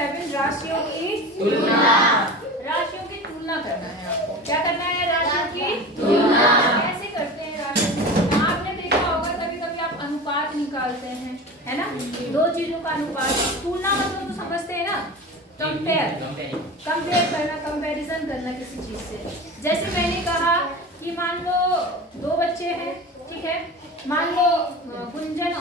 7 राशियों की तुलना। राशियों की तुलना करना है आपको। क्या करना है? राशियों की तुलना। कैसे करते हैं राशियों? आपने देखा होगा कभी कभी आप अनुपात निकालते हैं, है ना? दो चीजों का अनुपात। तुलना मतलब तो समझते हैं ना, कंपेयर करना, कंपैरिजन करना किसी चीज से। जैसे मैंने कहा कि मान लो दो बच्चे हैं, ठीक है, मान लो गुंजन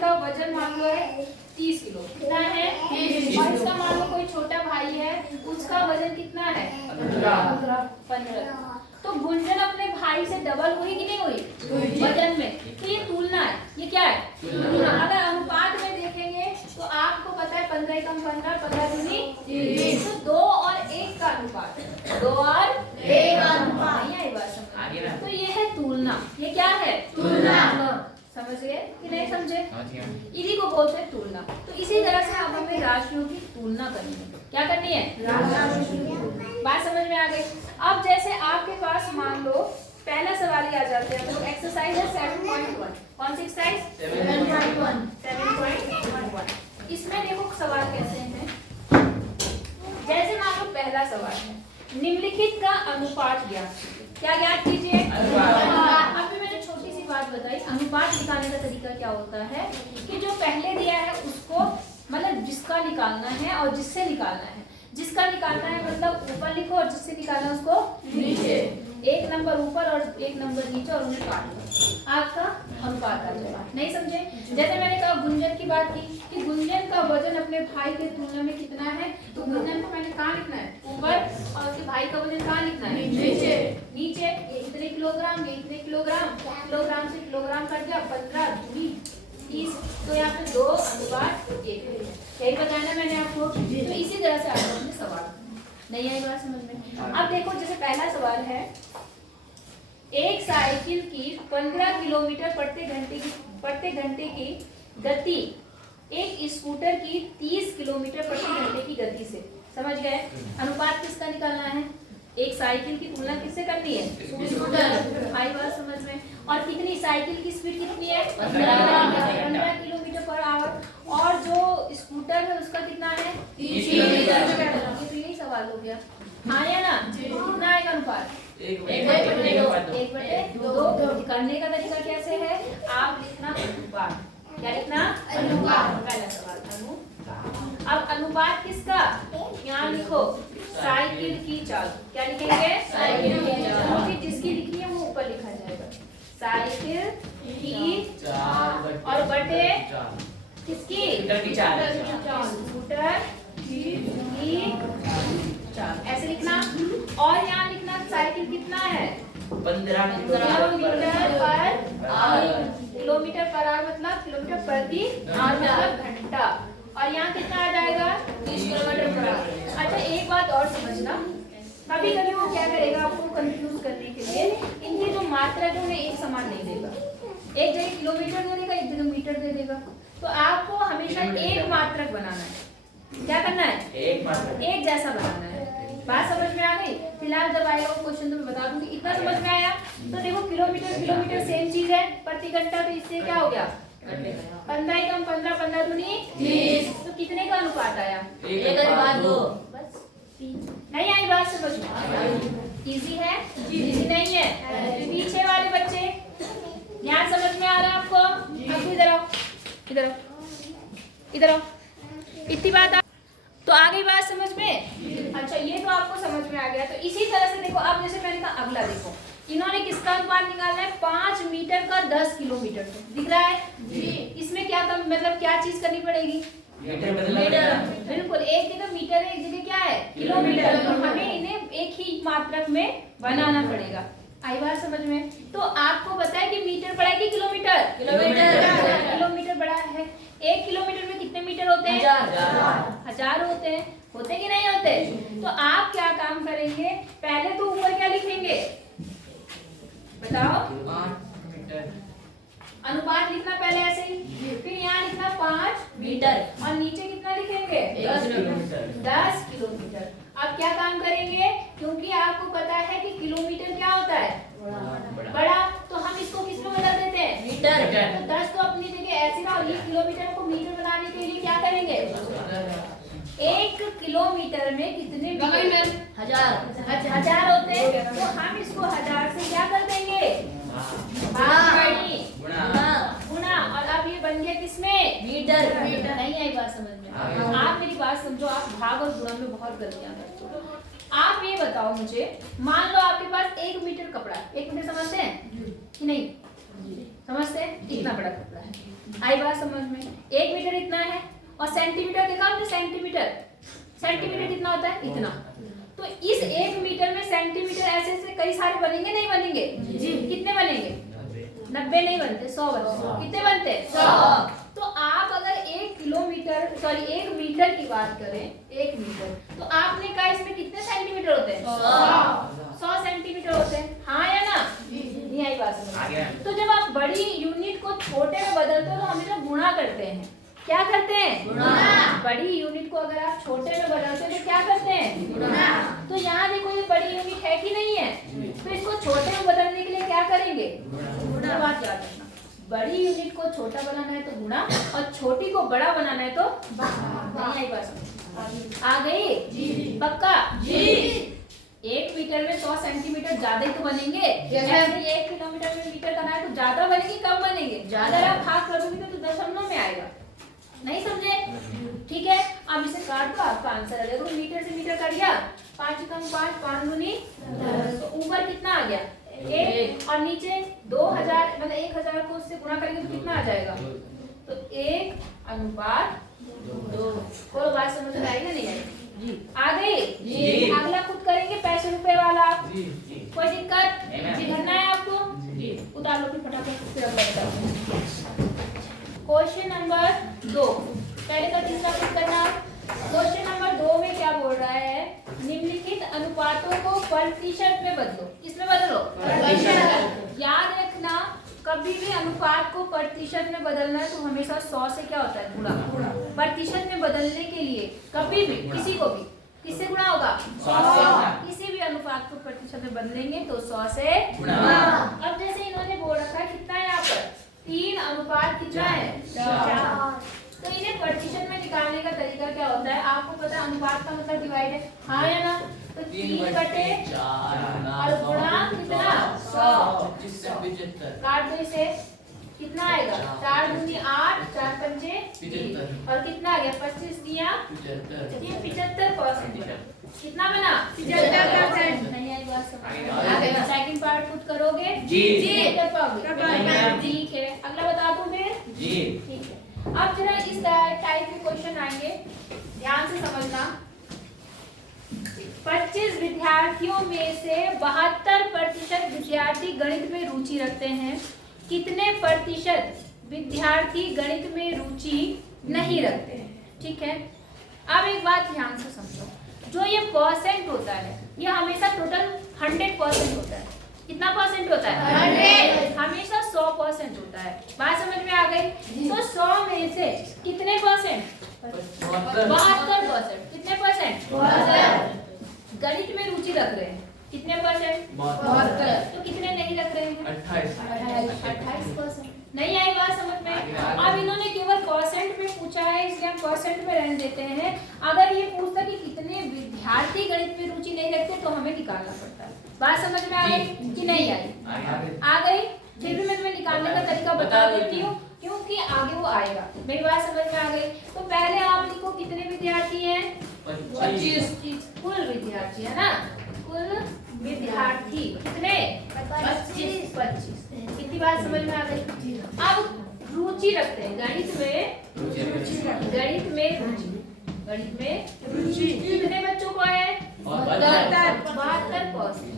का वजन मान लो है 30 किलो। कितना है? 30। और इसका मान लो कोई छोटा भाई है, उसका वजन कितना है? 15। तो गुंजन अपने भाई से डबल हुई कि नहीं हुई वजन में? तो ये तुलना है। ये क्या है? तुलना। अगर अनुपात में देखेंगे तो आपको पता है 15 कम 15, 15 दूनी 30। तो 2 और 1 का अनुपात, 2 और 1 का अनुपात। ये बात समझ। तो ये है तुलना। ये क्या है? तुलना। समझ गए कि नहीं समझे? इसी को बोलते हैं तुलना। तो इसी तरह से अब हमें राशियों की तुलना करनी है। क्या करनी है? बात समझ में आ गई? अब जैसे आपके पास मान लो पहला सवाल ही आ जाते हैं, तो एक्सरसाइज है 7.1। कौन सी एक्सरसाइज? 7.1। इसमें देखो सवाल कैसे हैं। जैसे मान लो पहला सवाल है, निम्नलिखित का अनुपात ज्ञात। क्या ज्ञात कीजिए? अभी मैंने छोटी सी बात बताई। अनुपात निकालने का तरीका क्या होता है कि जो पहले दिया है उसको, मतलब जिसका निकालना है और जिससे निकालना है। जिसका निकालना है मतलब ऊपर लिखो, और जिससे निकालना है उसको नीचे। 1 नंबर ऊपर और 1 नंबर नीचे, और उन्हें काट लो, आपका अनुपात आ जाएगा। नहीं समझे? जैसे मैंने कहा गुंजन की बात की कि गुंजन का वजन अपने भाई के तुलना में कितना है, तो गुंजन को मैंने कहाँ लिखना है? ऊपर, और उसके भाई का वजन कहाँ लिखना है? नीचे। ये इतने किलोग्राम, ये इतने किलोग्राम, किलोग्राम से किलोग्राम कट गया, 15 दूनी 30। तो यहाँ पे 2 अनुपात 1। यही बताया ना मैंने आपको। तो इसी तरह से आपको अपने सवाल नहीं आई बात समझ में? अब देखो जैसे पहला सवाल है, एक साइकिल की 15 किलोमीटर प्रति घंटे की गति एक स्कूटर की 30 किलोमीटर प्रति घंटे की गति से। समझ गए? अनुपात किसका निकालना है? एक साइकिल की तुलना किससे करनी है? स्कूटर। आई बात समझ में? और कितनी साइकिल की स्पीड कितनी है? 15 किलोमीटर पर आवर। और जो स्कूटर है उसका कितना है? 30 किलोमीटर। तो यही सवाल हो गया। आया ना? कितना आएगा अनुपात? 1/2। करने का तरीका कैसे है? आप लिखना अनुपात। क्या लिखना? अनुपात। पहला सवाल अनुपात। अब अनुपात किसका? यहाँ लिखो साइकिल की चाल। क्या लिखेंगे? साइकिल की चाल। क्योंकि जिसकी लिखनी है वो ऊपर लिखा जाएगा। साइकिल की चाल और बटे किसकी? स्कूटर की चाल। स्कूटर की चाल ऐसे लिखना। और यहाँ लिखना साइकिल कितना है? 15 kilometre per hour. Kilometre per hour मतलब किलोमीटर प्रति आवर मतलब घंटा। और यहाँ कितना आ जाएगा? 30 किलोमीटर पर आवर। अच्छा एक बात और समझना, कभी कभी वो क्या करेगा आपको कंफ्यूज करने के लिए, इनकी जो मात्रा जो है एक समान नहीं देगा। एक जगह किलोमीटर दे देगा, एक जगह मीटर दे देगा। तो आपको हमेशा एक मात्रक बनाना है। क्या करना है? एक जैसा बनाना है। बात समझ में आ गई? फिलहाल जब आएगा वो क्वेश्चन तो मैं बता दूंगी। इतना समझ में आया? तो देखो किलोमीटर सेम चीज है, प्रति घंटा। तो इससे क्या हो गया? 15 कम 15, 15 दूनी 30। तो कितने का अनुपात आया? 1/2। बस नहीं आई बात समझ में? इजी है? इजी नहीं है? पीछे वाले बच्चे ध्यान समझ में आ रहा है आपको? अब इधर आओ, इधर आओ, इधर आओ। इतनी बात तो आ गई बात समझ में? अच्छा ये तो आपको समझ में आ गया। तो इसी तरह से देखो, अब जैसे मैंने कहा अगला देखो, इन्होंने किसका अनुपात निकालना है? 5 मीटर का 10 किलोमीटर। दिख रहा है जी? इसमें क्या मतलब क्या चीज करनी पड़ेगी? मीटर। बिल्कुल, एक जगह मीटर है, एक जगह क्या है? किलोमीटर। तो हमें इन्हें एक ही मात्रक में बनाना पड़ेगा। आई बात समझ में? तो आपको पता है कि मीटर बड़ा है कि किलोमीटर? किलोमीटर बड़ा है। 1 किलोमीटर में कितने मीटर होते हैं? 1000 होते हैं। होते कि नहीं होते? तो आप क्या काम करेंगे, पहले तो ऊपर क्या लिखेंगे बताओ? अनुपात लिखना पहले ऐसे ही, फिर यहाँ लिखना 5 मीटर और नीचे कितना लिखेंगे? 10 किलोमीटर। अब क्या काम करेंगे, क्योंकि आपको पता है कि किलोमीटर क्या होता है? बड़ा। तो हम इसको किस में बदल देते हैं? मीटर। तो 10 तो अपनी जगह ऐसे ना, और ये किलोमीटर को मीटर बनाने के लिए क्या करेंगे? 1 मीटर? 1000 होते हैं, तो हम इसको 1000 से क्या कर देंगे? गुणा। और अब ये बन गया किसमें? मीटर। नहीं आई बात समझ में? आप मेरी बात समझो, आप भाग और गुणा में बहुत गलतियां करते हो। आप ये बताओ मुझे, मान लो आपके पास 1 मीटर कपड़ा, 1 मीटर समझते हैं कि नहीं? समझते हैं? इतना बड़ा कपड़ा है, आई बात समझ में? 1 मीटर इतना है, और सेंटीमीटर देखा आपने? सेंटीमीटर कितना होता है? इतना। तो इस 1 मीटर में सेंटीमीटर ऐसे ऐसे कई सारे बनेंगे, नहीं बनेंगे? जी। कितने बनेंगे? 90 नहीं बनते, 100 बनते। कितने बनते? 100। तो आप अगर 1 मीटर की बात करें, 1 मीटर, तो आपने कहा इसमें कितने सेंटीमीटर होते हैं? 100 सेंटीमीटर होते हैं, हाँ या ना? नहीं आई बात समझ? तो जब आप बड़ी यूनिट को छोटे में बदलते हो तो हमेशा गुणा करते हैं। क्या करते हैं? गुणा। बड़ी यूनिट को अगर आप छोटे में बदलते हैं तो क्या करते हैं? गुणा। तो यहाँ देखो ये बड़ी यूनिट है कि नहीं है? तो इसको छोटे में बदलने के लिए क्या करेंगे? गुणा। बात याद रखना, बड़ी यूनिट को छोटा बनाना है तो गुणा, और छोटी को बड़ा बनाना है तो आ गई? जी। पक्का? जी। 1 मीटर में 100 सेंटीमीटर ज्यादा ही तो बनेंगे। जैसे 1 किलोमीटर में मीटर करना है तो ज्यादा बनेंगे, कम बनेंगे? अगर आप भाग करोगे तो दशमलव में आएगा। नहीं समझे? ठीक है, अब इसे काट दो, आपका आंसर आ जाएगा। तो मीटर से मीटर कट गया, 5 कम 5, 5 दूनी 10। तो ऊपर कितना आ गया? 1, और नीचे 2000, मतलब 1000 को उससे गुणा करेंगे तो कितना आ जाएगा? तो 1:2। कोई बात समझ में आई ना? नहीं आई? जी। आ गई? जी। अगला खुद करेंगे, पैसे रुपए वाला। जी। कोई दिक्कत? जी। करना है आपको? जी। उतार लो फिर फटाफट, फिर अगला बताओ। क्वेश्चन नंबर 2, पहले का तीसरा कुछ करना। क्वेश्चन नंबर 2 में क्या बोल रहा है? निम्नलिखित अनुपातों को प्रतिशत में बदलो। किसमें बदलो? प्रतिशत। याद रखना, कभी भी अनुपात को प्रतिशत में बदलना है तो हमेशा 100 से क्या होता है? गुणा। प्रतिशत में बदलने के लिए कभी भी किसी को भी किससे गुणा होगा? 100। किसी भी अनुपात को प्रतिशत में बदलेंगे तो 100 से गुणा। अब जैसे इन्होंने बोल रखा है, कितना है यहाँ पर? 3 अनुपात कितना है? 4। तो इन्हें प्रतिशत में निकालने का तरीका क्या होता है? आपको पता है अनुपात का मतलब डिवाइड है, हाँ या ना? तो 3/4 और गुणा कितना? 100। काट दो इसे, कितना आएगा? 4 दूनी 8, 4 पंचे 75, और कितना आ गया? 25 दिया 75%। कितना बना? 75%। नहीं आई बात समझ? सेकंड पार्ट खुद करोगे? जी। कर पाओगे? ठीक है, अगला बता दूं फिर? जी। ठीक है, अब जरा इस टाइप के क्वेश्चन आएंगे, ध्यान से समझना। 25 विद्यार्थियों में से 72% विद्यार्थी गणित में रुचि रखते हैं। कितने प्रतिशत विद्यार्थी गणित में रुचि नहीं रखते हैं? ठीक है, अब एक बात ध्यान से समझो, जो ये परसेंट होता है ये हमेशा टोटल 100% होता है। कितना परसेंट होता है? 100। हमेशा 100% होता है। बात समझ में आ गई? तो 100 में से कितने परसेंट? 72%। कितने परसेंट? 72। गणित में रुचि रख रहे हैं कितने परसेंट? 72। तो कितने नहीं रख रहे हैं? 28%। नहीं आई बात समझ में? अब इन्होंने केवल परसेंट में पूछा है, इसलिए हम परसेंट में रहने देते हैं। अगर ये पूछता कि कितने विद्यार्थी गणित में रुचि नहीं रखते तो हमें निकालना पड़ता है। बात समझ में आ गई कि नहीं आई? आ गई। फिर भी मैं तुम्हें निकालने का तरीका बता देती हूँ क्योंकि आगे वो आएगा। मेरी बात समझ में आ गई? तो पहले आप लिखो कितने विद्यार्थी हैं? 25। कुल विद्यार्थी है ना, कुल विद्यार्थी कितने? 25। कितनी बात समझ में आ गई? अब रुचि रखते हैं गणित में, गणित में रुचि कितने बच्चों को है? 72%।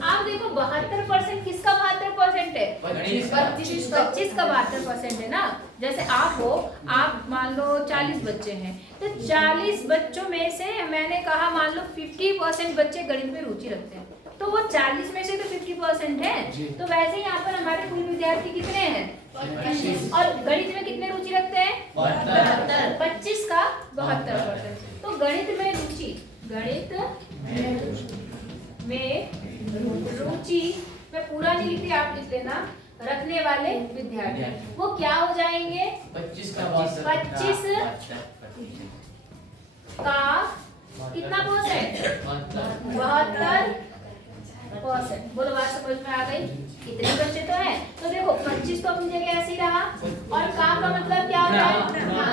आप देखो 72% किसका 72% है? 25 का 72% है ना। जैसे आप हो, आप मान लो 40 बच्चे हैं, तो 40 बच्चों में से मैंने कहा मान लो 50% बच्चे गणित में रुचि रखते हैं, तो वो 40 में से तो 50% है। तो वैसे ही यहाँ पर हमारे कुल विद्यार्थी कितने हैं? 25। और गणित में कितने रुचि रखते हैं? 72। 25 का 72%। तो गणित में रुचि, गणित में रुचि, मैं पूरा नहीं लिखती, आप लिख लेना, रखने वाले विद्यार्थी वो क्या हो जाएंगे? 25 का कितना परसेंट? 72%। बोलो बात समझ में आ गई? कितने बच्चे तो हैं? तो देखो 25 तो अपनी जगह ऐसे ही रहा, और का मतलब क्या होता है?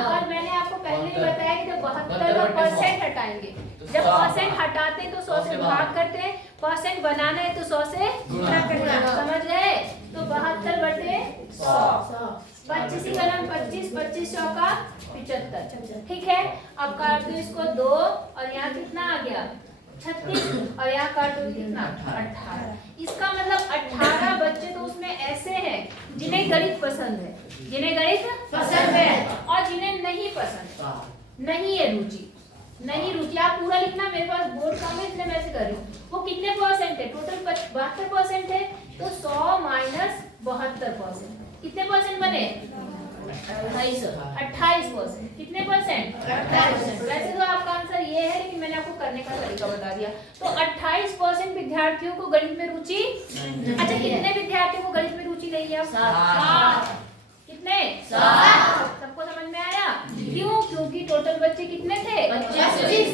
और मैंने आपको पहले ही बताया कि जब 72 का परसेंट हटाएंगे, जब परसेंट हटाते हैं तो 100 से भाग करते हैं, परसेंट बनाना है तो 100 से गुणा करना। समझ गए? तो 72/100। 25 ही कलम 25, 25 चौका 75। ठीक है, अब काट दो इसको 2, और यहाँ कितना आ गया? 36, और यहाँ काट दो कितना? 18। इसका मतलब 18 बच्चे तो उसमें ऐसे हैं जिन्हें गणित पसंद है, जिन्हें गणित पसंद है, और जिन्हें नहीं पसंद, नहीं है रुचि, नहीं रुचि। आप पूरा लिखना, मेरे पास बोर्ड कम है इसलिए मैं ऐसे कर रही हूँ। वो कितने परसेंट है? टोटल 72% है, तो 100 माइनस 72%, कितने परसेंट बने? 28%। कितने परसेंट? 28%। वैसे तो आपका आंसर ये है, लेकिन मैंने आपको करने का तरीका बता दिया। तो 28% विद्यार्थियों को गणित में रुचि। अच्छा, कितने विद्यार्थियों को गणित में रुचि नहीं है? 7। कितने? 7। सबको समझ में आया? क्यों? क्योंकि टोटल बच्चे कितने थे?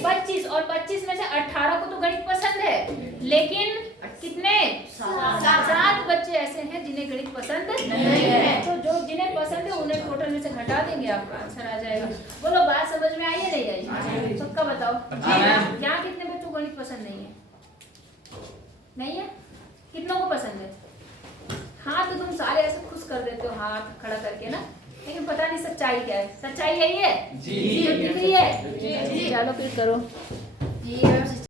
25, और 25 में से 18 को तो गणित पसंद है, लेकिन कितने? 7 बच्चे ऐसे हैं जिन्हें गणित पसंद नहीं है। तो जो जिन्हें पसंद है उन्हें टोटल में से घटा देंगे, आपका आंसर आ जाएगा। बोलो बात समझ में आई है नहीं आई? सबका बताओ। यहाँ कितने बच्चों को गणित पसंद नहीं है? नहीं है? कितनों को पसंद है? हाँ, तो तुम सारे ऐसे खुश कर देते हो हाथ खड़ा करके ना, लेकिन पता नहीं सच्चाई क्या है। सच्चाई यही है जी, दिख रही है जी। चलो फिर करो जी।